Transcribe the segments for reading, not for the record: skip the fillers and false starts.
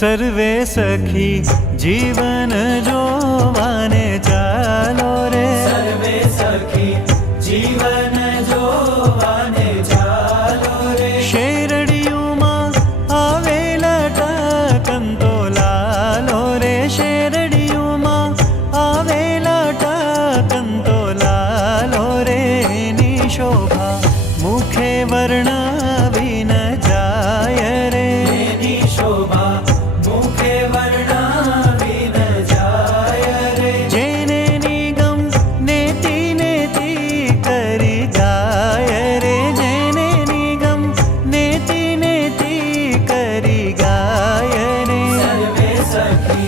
सर्वे सखी जीवन जोवाने चालो रे, सर्वे सखी जीवन जोवाने चालो रे। शेरडियुमां आवेला टाकंतो लालो रे, शेरडियुमां आवेला टाकंतो लालो रे। एनी शोभा मुखे वर्णावी न जाय रे, एनी शोभा मुखे वर्णावी न जाय रे। जेने निगम नेति नेति करी गाय रे, जेने निगम नेति नेति करी गाय रे। सर्वे सखी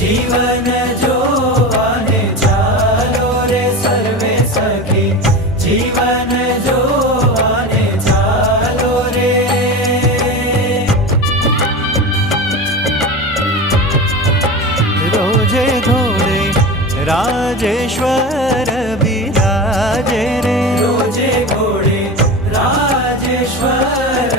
जीवन जोवाने चालो रे, सर्वे सखी जीवन जोवाने चालो रे। रोजे घोड़े राजेश्वर बिराजे रे, रोजे घोड़े राजेश्वर